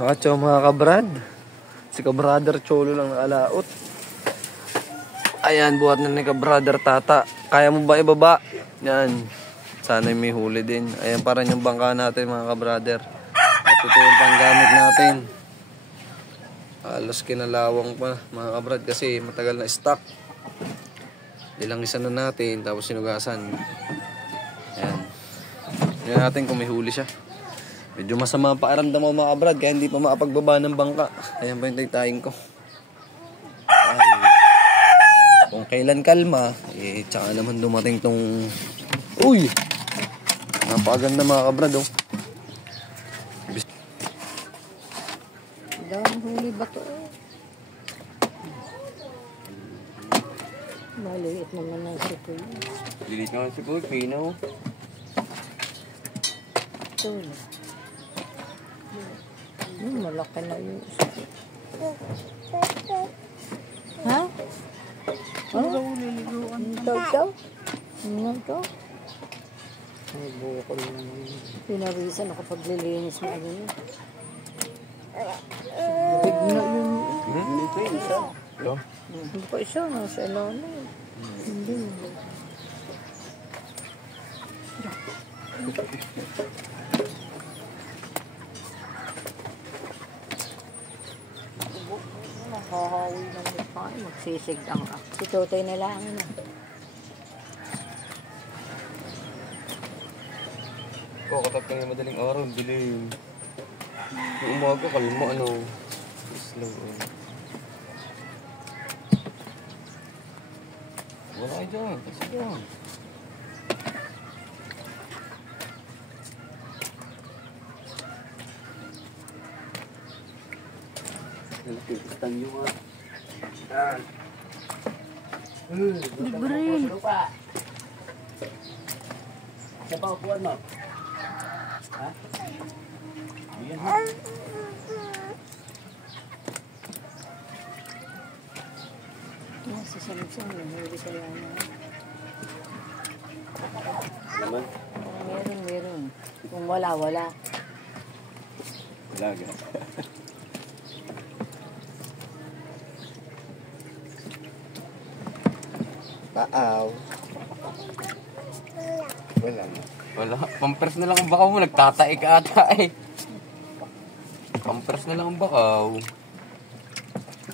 Nakacho mga kabrad. Si kabrother Cholo lang nakalaot. Ayan, buhat na ni kabrother Tata. Kaya mo ba ibaba? Yan. Sana may huli din. Ayan parang yung bangka natin mga kabrother. At ito yung panggamit natin. Halos kinalawang pa mga kabrad kasi matagal na stock. Ilang isa na natin tapos sinugasan. Ayan. Tingnan natin kung may huli siya. Medyo masama ang paaramdam mo mga kabrad kaya hindi pa makapagbaba ng bangka. Ayan pa yung taytayin ko. Ay. Kung kailan kalma, eh tsaka naman dumating tong... Uy! Napakaganda mga kabrad oh. Dahil huli ba ito? Maliit naman ang sipoy. Lilit naman si Paul, pinaw. Ito na. Malaki na yung sipoy. Ha? Ano liliguan? Ito? Ano ito? Ay, bukol naman. Pinawisan ako paglilinis na ano yun. Big na yun. Hindi pa yun isa. Ito? Hindi pa isa. Nasa ilalim. Hindi. Nakahawi ng mukha. Magsisigdang ka. Si Totoy na lang na. Katap ka ng madaling araw, dilim. Yung umaga, kalma, ano. Slow, Wala kayo dyan, kasi dyan. Nalakikistan nyo nga. Libre. Sa pa upuan mo? Ha? Ayan ha? Yan, sasalip-salip. Hindi ka lang. Naman? Meron. Kung wala. Wala, gano'n. Paaw. Wala. Pampers na lang ang bakaw mo. Nagtatae ka ata eh. Pampers na lang ang bakaw.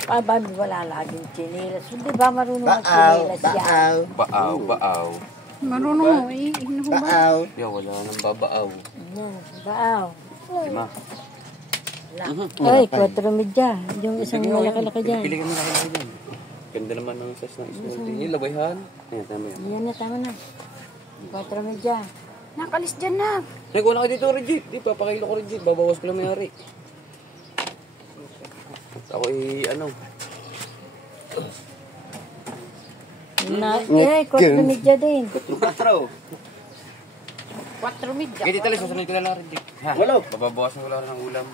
Babi wala laging chinilas. Hindi ba marunong mag-chinilas yan? Baaw. Marunong eh. Baaw. Yeah, wala nang babaaw. Baaw. Lima. Ay, 4 media. Yung isang malaki-laki dyan. Pili ka na laki dyan. Ganda naman ng size ng small tea. Yung labayhan. Ayan, tama yan. Yan na, tama na. 4 media. Nakalis dyan na. Ay, kuha na ka dito, Regit. Di, papakilo ko, Regit. Babawas ko lang may-ari. Ako ano. Eh, 4 media din. 4. 4 media. Kaya dito lang, susunod ko lang, Regit. Ha? Wala. Bababawasan ko lang ng ulam.